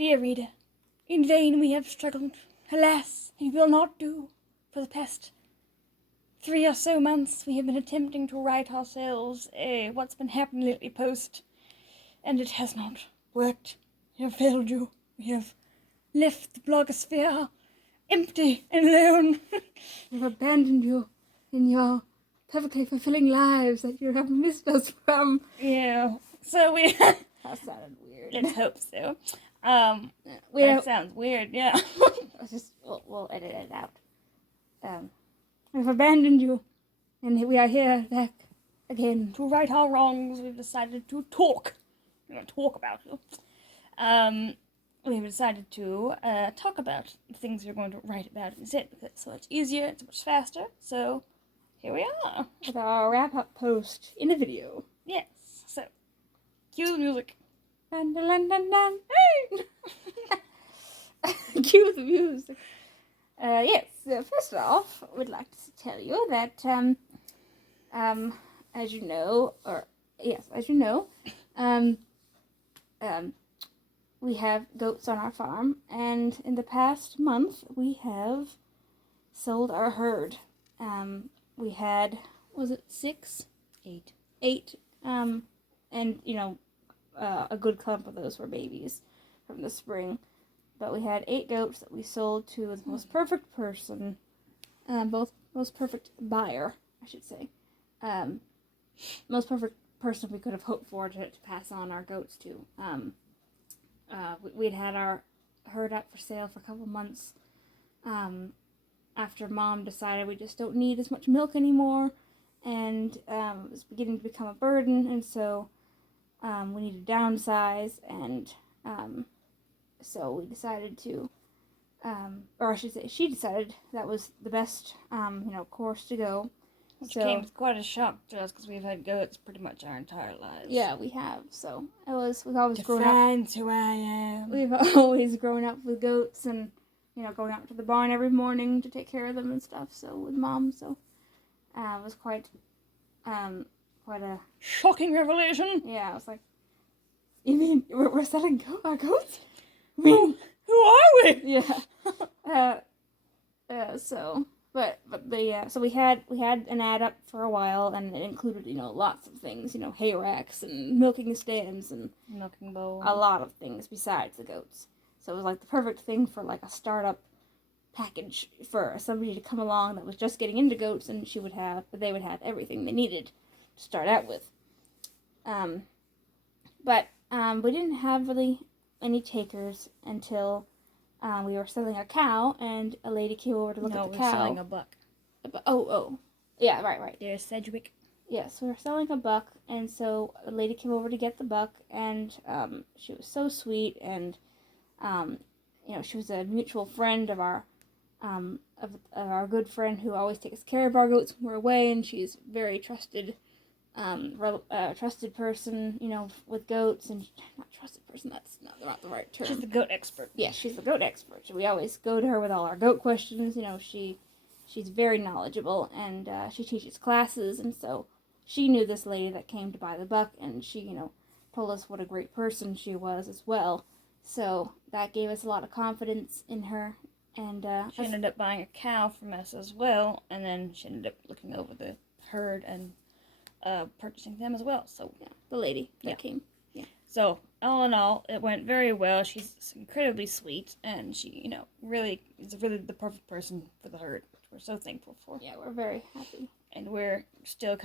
Dear reader, in vain we have struggled. Alas, it will not do. For the past 3 or so months we have been attempting to write ourselves a What's Been Happening Lately post, and it has not worked. We have failed you. We have left the blogosphere empty and alone. We have abandoned you in your perfectly fulfilling lives that you have missed us from. Yeah, so we... That sounded weird. Let's hope so. We that sounds weird, yeah. We'll edit it out. We've abandoned you, and we are here back again to right our wrongs. We've decided to talk. We're going to talk about you. We've decided to talk about the things we're going to write about instead, because it's so much easier, it's much faster. So here we are with our wrap-up post in a video. Yes. So cue the music. Dun, dun, dun, dun. Hey! Cue the music. Yes. First off, I would like to tell you that, as you know, we have goats on our farm, and in the past month we have sold our herd. We had, was it 6? 8. 8, and a good clump of those were babies from the spring. But we had 8 goats that we sold to the most perfect person, most perfect buyer, I should say. Most perfect person we could have hoped for to pass on our goats to. We'd had our herd up for sale for a couple months after Mom decided we just don't need as much milk anymore, and it was beginning to become a burden, and so we needed to downsize, and so we decided to, or I should say, she decided that was the best, course to go. Which came as quite a shock to us, because we've had goats pretty much our entire lives. Yeah, we have. So we've always grown up. Defines who I am. We've always grown up with goats, and going out to the barn every morning to take care of them and stuff. So with Mom, so it was quite a shocking revelation. Yeah, I was like, you mean we're selling our goats? I mean, who are we? Yeah. So we had an ad up for a while, and it included, lots of things, hay racks and milking stands and milking bowl, a lot of things besides the goats. So it was like the perfect thing for like a startup package for somebody to come along that was just getting into goats, and they would have everything they needed to start out with. But we didn't have really any takers until we were selling a cow, and a lady came over to look at the cow. No, we're selling a buck. Oh. Yeah, right. There's Sedgwick. Yes, we were selling a buck, and so a lady came over to get the buck, and she was so sweet, and she was a mutual friend of our good friend who always takes care of our goats when we're away, and she's very trusted. Trusted person, with goats, and not trusted person, that's not the right term. She's the goat expert. Yeah, she's the goat expert. We always go to her with all our goat questions. She's very knowledgeable, and she teaches classes, and so she knew this lady that came to buy the buck, and she, told us what a great person she was as well. So that gave us a lot of confidence in her, and she ended up buying a cow from us as well, and then she ended up looking over the herd and purchasing them as well. So yeah, the lady that came. Yeah. So all in all, it went very well. She's incredibly sweet, and she, really is really the perfect person for the herd, which we're so thankful for. Yeah, we're very happy. And we're still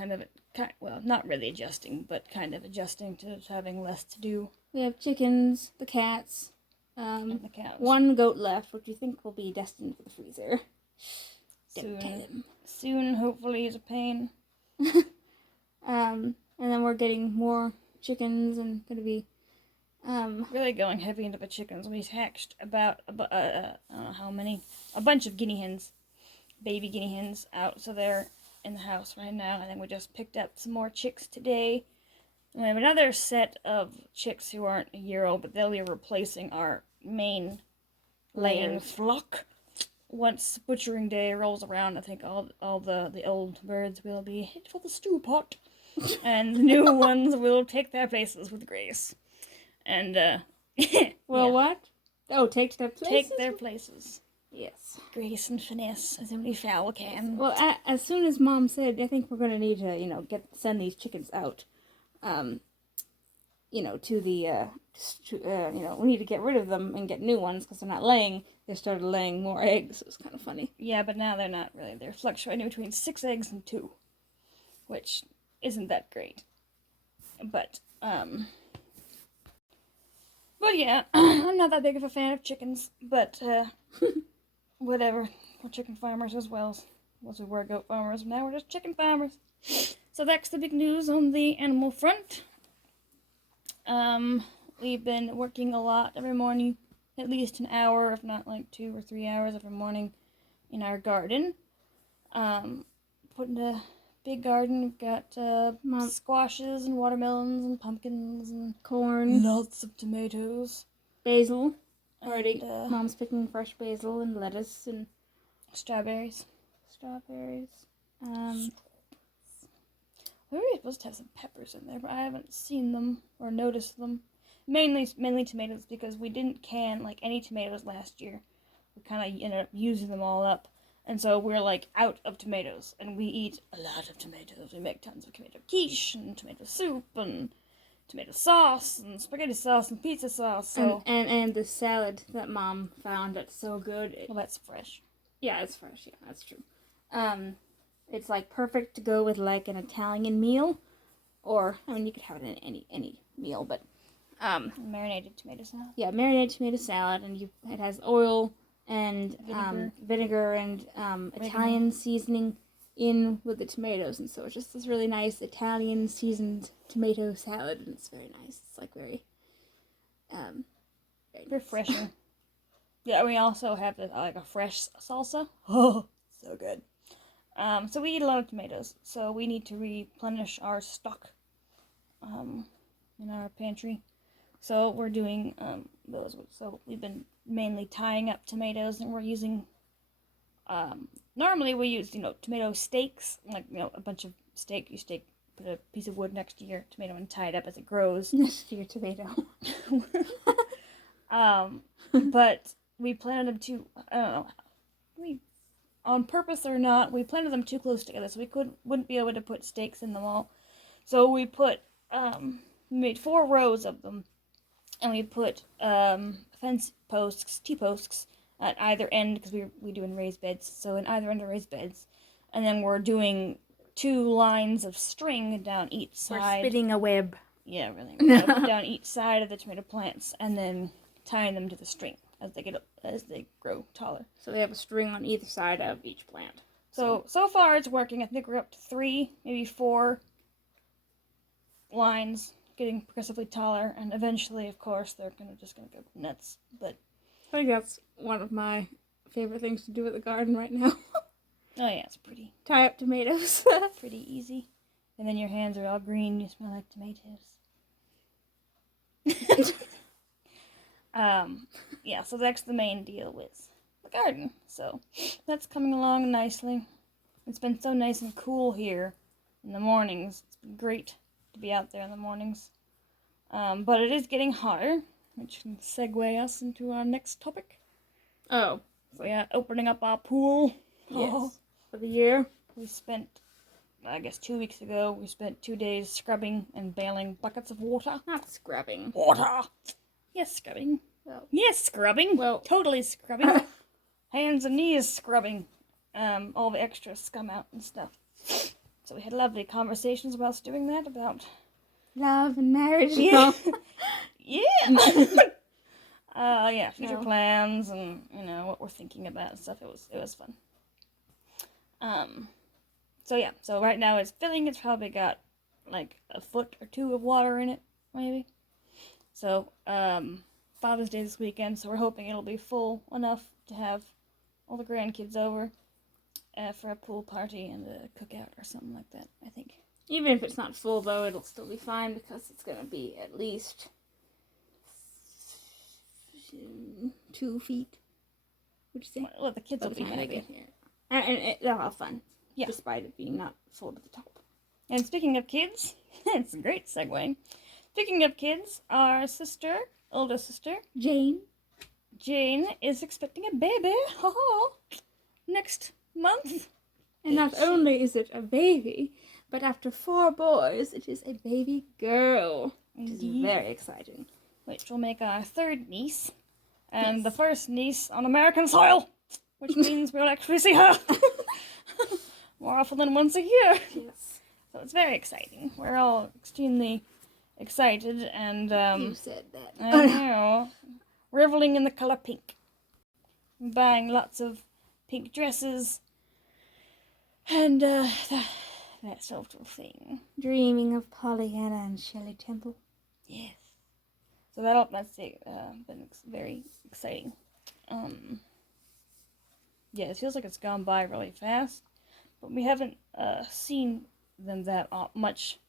not really adjusting, but kind of adjusting to having less to do. We have chickens, the cats, and the cows. One goat left, which we think will be destined for the freezer. Soon, hopefully, is a pain. And then we're getting more chickens, and going to be really going heavy into the chickens. We hatched about I don't know how many, a bunch of guinea hens, baby guinea hens out, so they're in the house right now, and then we just picked up some more chicks today. And we have another set of chicks who aren't a year old, but they'll be replacing our main laying flock. Once butchering day rolls around, I think all the old birds will be hit for the stew pot. And the new ones will take their places with grace. And, What? Oh, take their places. Take their places. Yes. Grace and finesse, as only fowl can. Well, as soon as Mom said, I think we're gonna need to, send these chickens out. To the, we need to get rid of them and get new ones because they're not laying. They started laying more eggs. It was kind of funny. Yeah, but now they're not really. They're fluctuating between 6 eggs and 2, which isn't that great. But yeah, I'm not that big of a fan of chickens, but whatever. We're chicken farmers as well as we were goat farmers. Now we're just chicken farmers. So that's the big news on the animal front. We've been working a lot every morning, at least an hour, if not like 2 or 3 hours every morning in our garden. Putting a big garden. We've got squashes and watermelons and pumpkins and corn, lots of tomatoes, basil. Already, and, Mom's picking fresh basil and lettuce and strawberries. We were supposed to have some peppers in there, but I haven't seen them or noticed them. Mainly tomatoes, because we didn't can like any tomatoes last year. We kind of ended up using them all up, and so we're like out of tomatoes. And we eat a lot of tomatoes. We make tons of tomato quiche and tomato soup and tomato sauce and spaghetti sauce and pizza sauce. So and the salad that Mom found that's so good. Well, that's fresh. Yeah, it's fresh. Yeah, that's true. It's like perfect to go with like an Italian meal, or I mean you could have it in any meal, but marinated tomato salad. Yeah, marinated tomato salad, and it has oil and vinegar and Italian seasoning in with the tomatoes, and so it's just this really nice Italian seasoned tomato salad, and it's very nice. It's like very refreshing. Yeah, we also have like a fresh salsa. Oh, so good. So we eat a lot of tomatoes, so we need to replenish our stock in our pantry. So we're doing those. So we've been mainly tying up tomatoes, and we're using. Normally we use tomato steaks, like a bunch of steak. Put a piece of wood next to your tomato and tie it up as it grows. Next to your tomato. But we planted them too. I don't know. On purpose or not, we planted them too close together, so we wouldn't be able to put stakes in them all. So we put we made 4 rows of them, and we put fence posts, T-posts, at either end, because we do in raised beds. So in either end of raised beds, and then we're doing 2 lines of string down each side. We're spinning a web. Yeah, really. Down each side of the tomato plants, and then tying them to the string as they grow taller. So they have a string on either side of each plant. So far it's working. I think we're up to 3, maybe 4 lines, getting progressively taller, and eventually, of course, they're just gonna go nuts. But I think that's one of my favorite things to do at the garden right now. Oh yeah, it's pretty. Tie up tomatoes. Pretty easy. And then your hands are all green. You smell like tomatoes. Yeah, so that's the main deal with the garden. So that's coming along nicely. It's been so nice and cool here in the mornings. It's been great to be out there in the mornings. But it is getting hotter, which can segue us into our next topic. Oh. So yeah, opening up our pool. Yes. For the year. We spent, I guess 2 weeks ago, we spent 2 days scrubbing and bailing buckets of water. Not scrubbing. Water! Yes, scrubbing. Well. Yes, scrubbing. Well. Totally scrubbing. Hands and knees scrubbing. All the extra scum out and stuff. So we had lovely conversations about us doing that, about love and marriage. Yeah. Yeah, future plans and, what we're thinking about and stuff. It was fun. So right now it's filling. It's probably got like a foot or 2 of water in it, maybe. So, Father's Day this weekend, so we're hoping it'll be full enough to have all the grandkids over for a pool party and a cookout or something like that, I think. Even if it's not full, though, it'll still be fine because it's going to be at least 2 feet. Would you say? Well, the kids will be happy. And they'll have fun. Yeah. Despite it being not full to the top. And speaking of kids, it's a great segue. Speaking of kids, our older sister, Jane, Jane is expecting a baby. Next month. And not only is it a baby, but after 4 boys, it is a baby girl. Which is Indeed. very exciting. Which will make our 3rd niece. And Yes. the first niece on American soil. Which means we'll actually see her. More often than once a year. Yes. So it's very exciting. We're all extremely excited and You said that. I know. Reveling in the color pink. Buying lots of pink dresses. And that sort of thing. Dreaming of Pollyanna and Shelley Temple. Yes. So that's been very exciting. Yeah, it feels like it's gone by really fast, but we haven't seen them that much,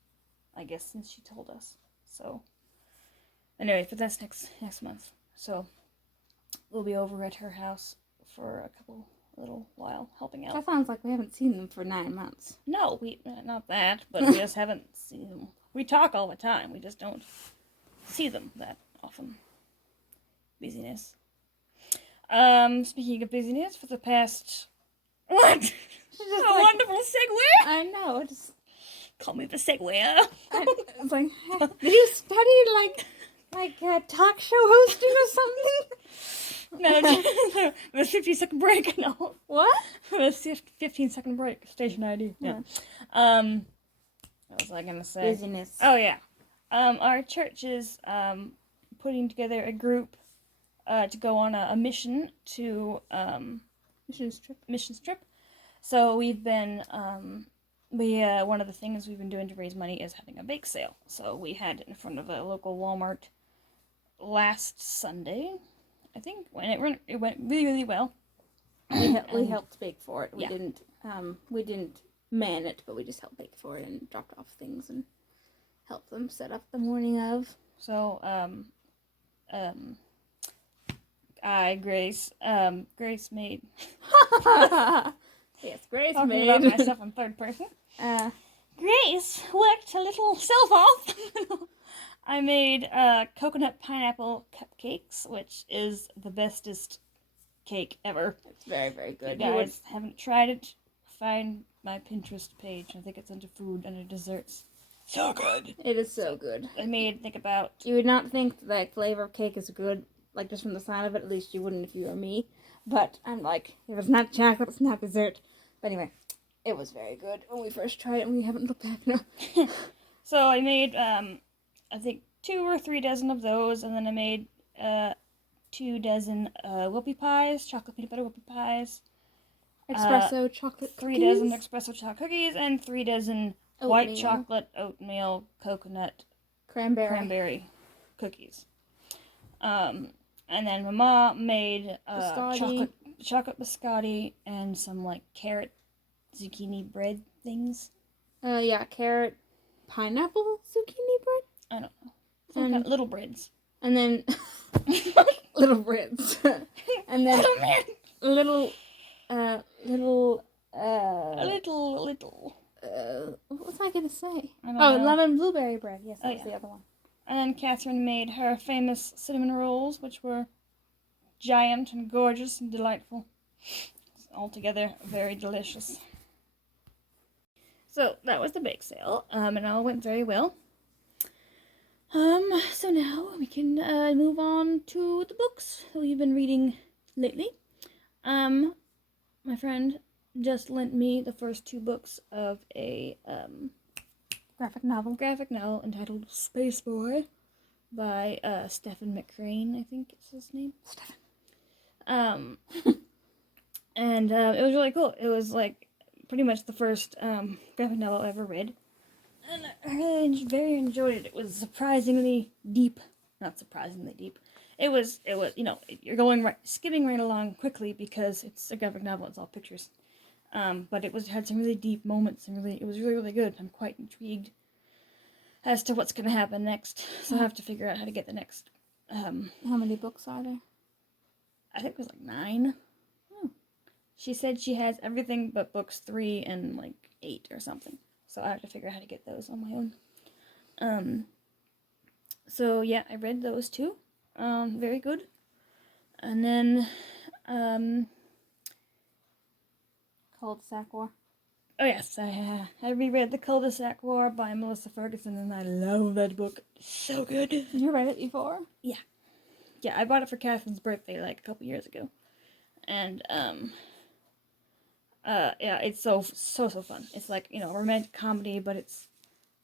I guess, since she told us. So, anyway, but that's next month. So, we'll be over at her house for a little while, helping out. That sounds like we haven't seen them for 9 months. No, we not that, but we just haven't seen them. We talk all the time. We just don't see them that often. Busyness. Speaking of busyness, for the past what? A wonderful segue. I know. It's Call me the segue. it's like, did you study like talk show hosting or something? No, the 15-second break. No, What? the 15-second break. Station ID. Yeah. What was I gonna say? Busyness. Oh yeah. Our church is putting together a group to go on a mission to mission trip. So we've been one of the things we've been doing to raise money is having a bake sale. So we had it in front of a local Walmart last Sunday, I think, when it went really, really well. We helped bake for it. Yeah. We didn't man it, but we just helped bake for it and dropped off things and helped them set up the morning of. So Grace made. Yes, Grace Talking made. about myself in third person. Uh, Grace worked a little self off. I made coconut pineapple cupcakes, which is the bestest cake ever. it's very, very If you good. guys haven't tried it, find my Pinterest page. I think it's under food, under desserts. So good. It is so good. I made think about. You would not think that flavor of cake is good, like just from the sound of it. At least you wouldn't if you were me. But I'm like, if it's not chocolate, it's not dessert. But anyway, it was very good when we first tried it, and we haven't looked back now. So I made I think 2 or 3 dozen of those, and then I made 2 dozen whoopie pies, chocolate peanut butter whoopie pies. Espresso chocolate 3 cookies. dozen espresso chocolate cookies, and 3 dozen white Oatmeal. chocolate, oatmeal, coconut, cranberry. cookies. And then Mama made Biscotti. chocolate biscotti and some like carrot zucchini bread things. Yeah, carrot, pineapple, zucchini bread, I don't know. Some kind of little breads. and then little breads, and then Oh man. little, Little. what was I gonna say? I don't Oh, know. lemon blueberry bread. Yes, that Oh, was yeah. the other one. And then Catherine made her famous cinnamon rolls, which were giant and gorgeous and delightful. Altogether, very delicious. So that was the bake sale, and it all went very well. So now we can move on to the books that we've been reading lately. My friend just lent me the first 2 books of a Graphic novel. entitled Space Boy by Stephen McCrane, I think is his name. Stephen. And it was really cool. It was like pretty much the first graphic novel I ever read. And I really very enjoyed it. It was surprisingly deep. Not surprisingly deep. It was, you're skimming right along quickly because it's a graphic novel, it's all pictures. But it had some really deep moments and it was really, really good. I'm quite intrigued as to what's going to happen next. So I have to figure out how to get the next. How many books are there? I think it was like 9. Oh. She said she has everything but books 3 and like 8 or something. So I have to figure out how to get those on my own. So yeah, I read those 2. Very good. And then, Cul-de-sac War. oh yes, I reread The Cul-de-sac War by Melissa Ferguson, and I love that book. So good. You read it before? Yeah, I bought it for Catherine's birthday like a couple years ago, and yeah, it's so fun. It's like, a romantic comedy, but it's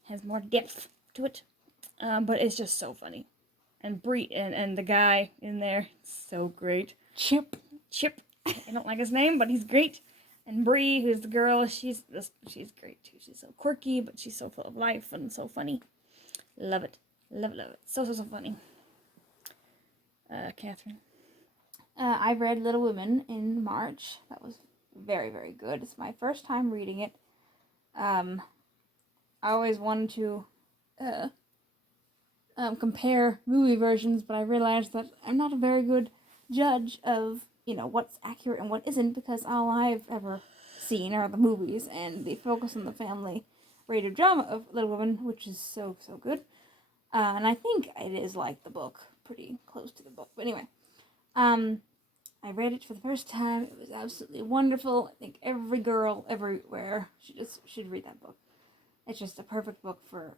has more depth to it. But it's just so funny, and Bree and the guy in there, so great. Chip. I don't like his name, but he's great. And Bree, who's the girl, she's great too. She's so quirky, but she's so full of life and so funny. Love it, love it. So funny. Catherine. I read Little Women in March. That was very, very good. It's my first time reading it. I always wanted to compare movie versions, but I realized that I'm not a very good judge of, what's accurate and what isn't, because all I've ever seen are the movies, and they focus on the family rated drama of Little Women, which is so good. And I think it is like the book, pretty close to the book. But anyway, I read it for the first time. It was absolutely wonderful. I think every girl everywhere should read that book. It's just a perfect book for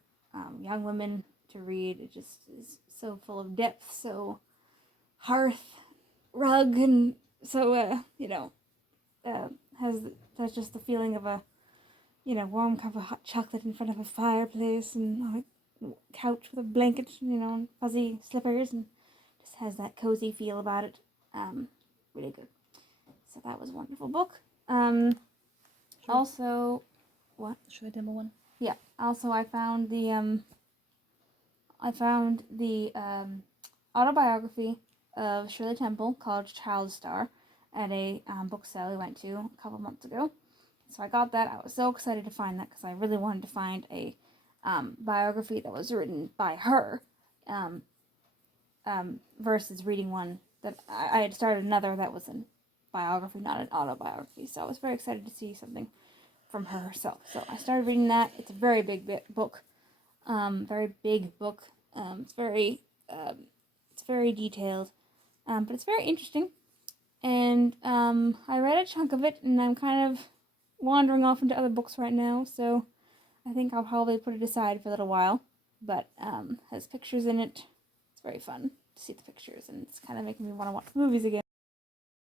young women to read. It just is so full of depth, so hearth rug, and so has just the feeling of a warm cup of hot chocolate in front of a fireplace, and a couch with a blanket, and fuzzy slippers, and just has that cozy feel about it. Really good. So that was a wonderful book. Also, what? Should I demo one? Yeah. Also, I found the autobiography of Shirley Temple called Child Star at a book sale we went to a couple months ago. So I got that. I was so excited to find that because I really wanted to find a biography that was written by her, versus reading one that I had started another that was a biography, not an autobiography. So I was very excited to see something from her herself. So I started reading that. It's a very big book, very big book. It's very detailed, but it's very interesting. And I read a chunk of it, and I'm kind of wandering off into other books right now. So I think I'll probably put it aside for a little while. But has pictures in it. It's very fun to see the pictures, and it's kind of making me want to watch movies again.